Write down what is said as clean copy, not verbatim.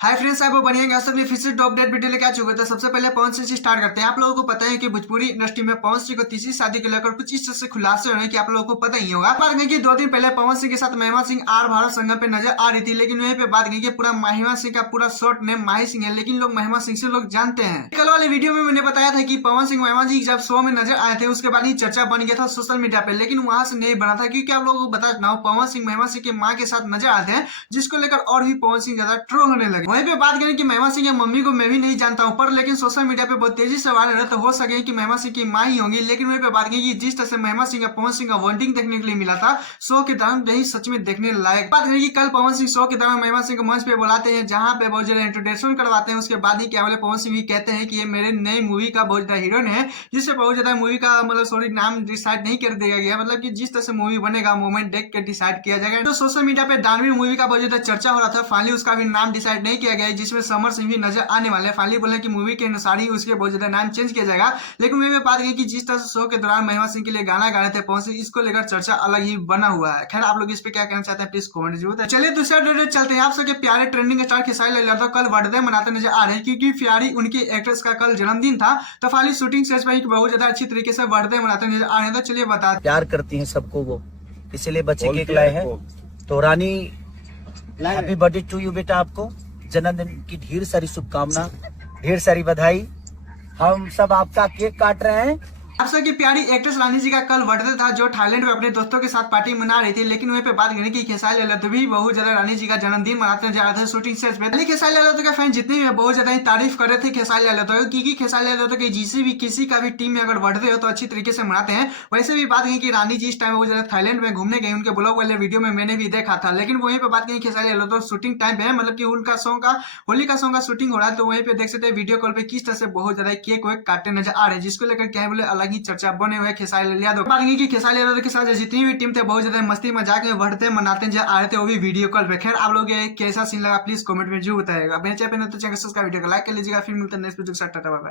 Hi friends, आप बनिएगा सब फिर से टॉप डेट वीडियो लेके आ चुके थे। सबसे पहले पवन सिंह से स्टार्ट करते हैं। आप लोगों को पता है कि भोजपुरी इंडस्ट्री में पवन सिंह को तीसरी शादी को लेकर कुछ इस तरह से खुलासे होने की आप लोगों को पता ही होगा। बात करें कि 2 दिन पहले पवन सिंह के साथ महिमा सिंह आर भारत संगम पे नजर आ रही थी, लेकिन वहीं पे बात करें कि पूरा महिमा सिंह का पूरा शॉर्ट नेम माही सिंह है, लेकिन लोग महिमा सिंह से लोग जानते हैं। कल वाले वीडियो में मैंने बताया था कि पवन सिंह महिमा जी जब शो में नजर आए थे उसके बाद ही चर्चा बन गया था सोशल मीडिया पे, लेकिन वहां से नहीं बना था क्योंकि आप लोगों को बता देना पवन सिंह महिमा सिंह की माँ के साथ नजर आते हैं, जिसको लेकर और भी पवन सिंह ज्यादा ट्रोल होने लगे। वहीं पे बात करें कि महिमा सिंह की मम्मी को मैं भी नहीं जानता हूं, पर लेकिन सोशल मीडिया पे बहुत तेजी से वायरल है, तो हो सके कि महिमा सिंह की माँ ही होंगी। लेकिन वहीं पे बात करें कि जिस तरह से महिमा सिंह का पवन सिंह का बॉन्डिंग देखने के लिए मिला था शो के दौरान, यही सच में देखने लायक। बात करें कि कल पवन सिंह शो के दौरान महिमा सिंह को मंच पे बुलाते हैं, जहां पे बहुत ज्यादा इंट्रोडक्शन करवाते हैं। उसके बाद ही क्या बोले पवन सिंह भी कहते हैं कि ये मेरे नई मूवी का बहुत ज्यादा हीरोइन है, जिससे बहुत ज्यादा मूवी का मतलब सॉरी नाम डिसाइड नहीं कर दिया गया, मतलब कि जिस तरह से मूवी बनेगा मोमेंट देख के डिसाइड किया जाएगा। तो सोशल मीडिया पे दानवीर मूवी का बहुत ज्यादा चर्चा हो रहा था, फाइनली उसका भी नाम डिसाइड नहीं किया गया, जिसमें समर सिंह भी नजर आने वाले। फाइनली बोले कि मूवी के अनुसार ही उसके बहुत ज्यादा नाम चेंज किया जाएगा। लेकिन मैं बात की कि जिस तरह से शो के दौरान महिमा सिंह के लिए गाना गा रहे थे पवन सिंह, इसको लेकर चर्चा अलग ही बना हुआ है। खैर आप लोग इस पे क्या कहना चाहते हैं प्लीज कमेंट जरूर बताएं। चलिए दूसरा अपडेट चलते हैं। आप सबके प्यारे ट्रेंडिंग स्टार खेसारी लाल यादव कल बर्थडे मनाते नजर आ रहे हैं, क्योंकि प्यारी उनकी एक्ट्रेस का कल जन्मदिन था। तो फाइनली शूटिंग सेट पर बहुत ज्यादा अच्छी तरीके से बर्थडे मनाते नजर आ रहे हैं। तो चलिए बता प्यार करती हैं सबको वो, इसीलिए बच्चे केक लाए हैं। तो रानी हैप्पी बर्थडे टू यू बेटा, आपको जन्मदिन की ढेर सारी शुभकामना, ढेर सारी बधाई। हम सब आपका केक काट रहे हैं। आप सबकी प्यारी एक्ट्रेस रानी जी का कल बर्थडे था, जो थाईलैंड में अपने दोस्तों के साथ पार्टी मना रही थी। लेकिन वहीं पे बात करें कि खेसारी लाल यादव भी बहुत ज्यादा रानी जी का जन्मदिन मनाते जा रहे थे शूटिंग सेट पे। खेसारी लाल यादव के फैन जितने भी बहुत ज्यादा तारीफ कर रहे थे खेसारी लाल यादव, क्योंकि खेसारी लाल यादव के किसी का भी टीम में अगर बर्थडे हो तो अच्छी तरीके से मनाते हैं। वैसे भी बात करें कि रानी जी इस टाइम बहुत ज्यादा थाईलैंड में घूमने गई, उनके ब्लॉग वाले वीडियो में मैंने भी देखा था। लेकिन वहीं पे बात करें खेसारी लाल यादव शूटिंग टाइम पे है, मतलब कि उनका सॉन्ग का होली का सॉन्ग का शूटिंग हो रहा है। तो वहीं पे देख सकते हैं वीडियो कॉल पे किस तरह से बहुत ज्यादा केक वेक काटते नजर आ रहे हैं, जिसको लेकर क्या बोले अलग ही चर्चा बने हुए खेसारी लाल यादव। बात की खेसारी यादव के साथ जितनी भी टीम थे बहुत ज्यादा मस्ती मजाक में बढ़ते मनाते नजर आ रहे थे, वो भी वीडियो कॉल पे। खैर आप लोग कैसा सीन लगा प्लीज कमेंट में जरूर बताएगा। मेरे चैनल पे तो चैनल सब्सक्राइब वीडियो को लाइक कर लीजिएगा। फिर मिलते हैं नेक्स्ट वीडियो के साथ। Tata bye bye.